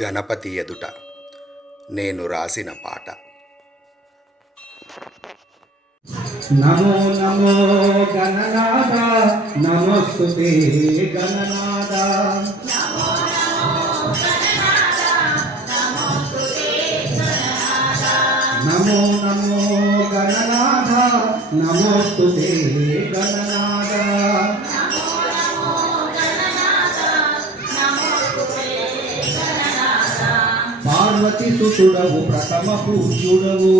గణపతి ఎదుట నేను రాసిన పాట. నమో నమో గణనాథ నమస్తుతే గణనాథ నమో నమో గణనాథ నమస్తుతే గణనాథ పార్వతి సుతుడవు ప్రథమ పూజ్యుడవు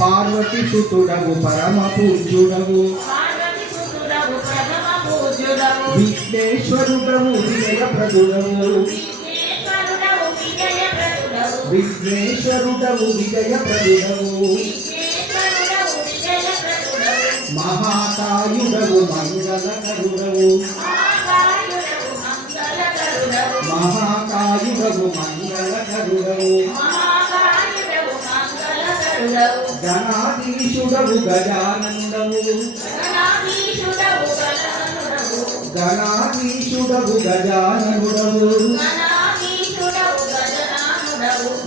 పార్వతి సుతుడవు పరమ పూజ్యుడవు విఘ్నేశ్వరుడవు విజయప్రదుడవు విఘ్నేశ్వరుడవు విజయప్రదుడవు మహాకాయుడవు మంగళకరుడవు మహాకాయుడవు మంగళకరుడవు గణాధీశుడవు గజానందము గణాధీశుడవు గజాననుడవు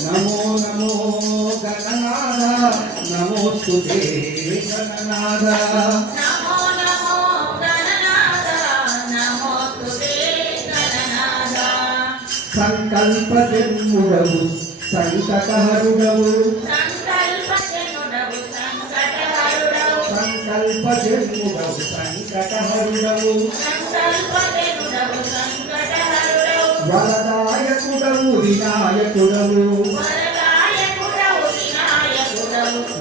నమో నమో గణనాథ నమోస్తుతే గణనాథ సంకల్ప జన్ముడవు సంకటహరుడవు సంకల్ప జన్ముడవు సంకటహరుడవు వరదాయకుడవు వినాయకుడవు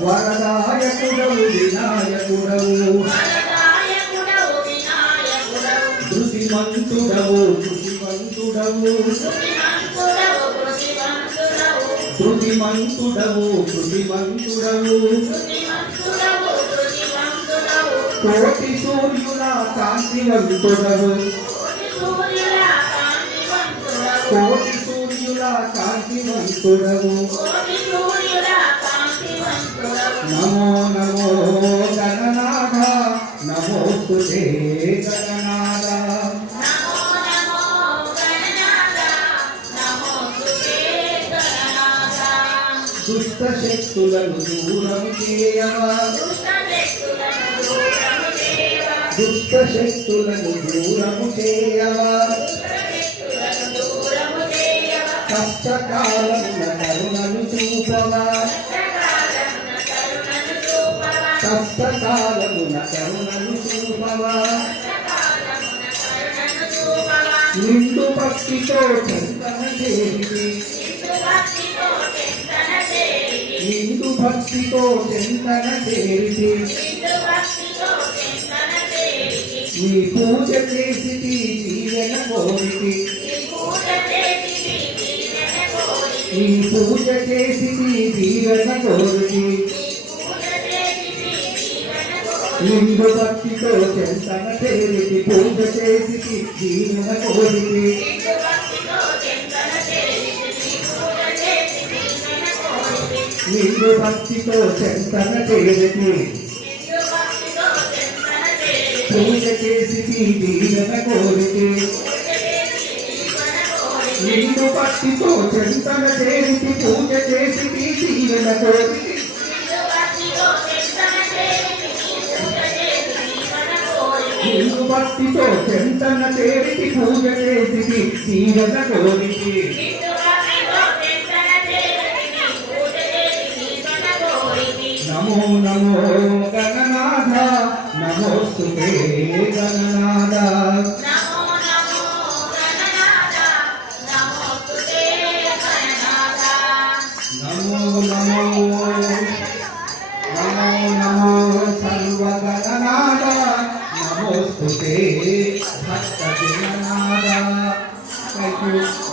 వరదాయకుడవు వినాయకుడవు ధృతిమంతుడవు ధృతిమంతుడవు ధృతిమంతుడవు ధృతిమంతుడవు కోటి సూర్యుల కాంతివంతుడవు కోటి సూర్యుల కాంతివంతుడవు నమో నమో గణనాథ నమోస్తుతే గణనాథ దుష్ట శక్తులను దూరం చేయవా దుష్ట శక్తులను దూరము చేయవా కష్టకాలమున కరుణను చూపవా కష్టకాలమున కరుణను చూపవా నిండు భక్తితో చింతన చేసి నిండు భక్తితో చింతన చేసి నీ పూజ చేసి దీవెన కోరికి నీ పూజ చేసి దీవెన కోరికి నిండు భక్తితో చింతన చేసి పూజ చేసి దీవెన కోరికి నిండు భక్తితో చింతన చేసి పూజ చేసి దీవెన కోరికి నిండు భక్తితో చింతన చేసి పూజ చేసి దీవెన కోరికి నిండు భక్తితో చింతన చేసి పూజ చేసి దీవెన కోరికి నమో నమో గణనాథ నమోస్తుతే గణనాథ నమో నమో నమో నమో సర్వగణనాథ నమోస్తుతే భక్త గణనాథ. Thank you.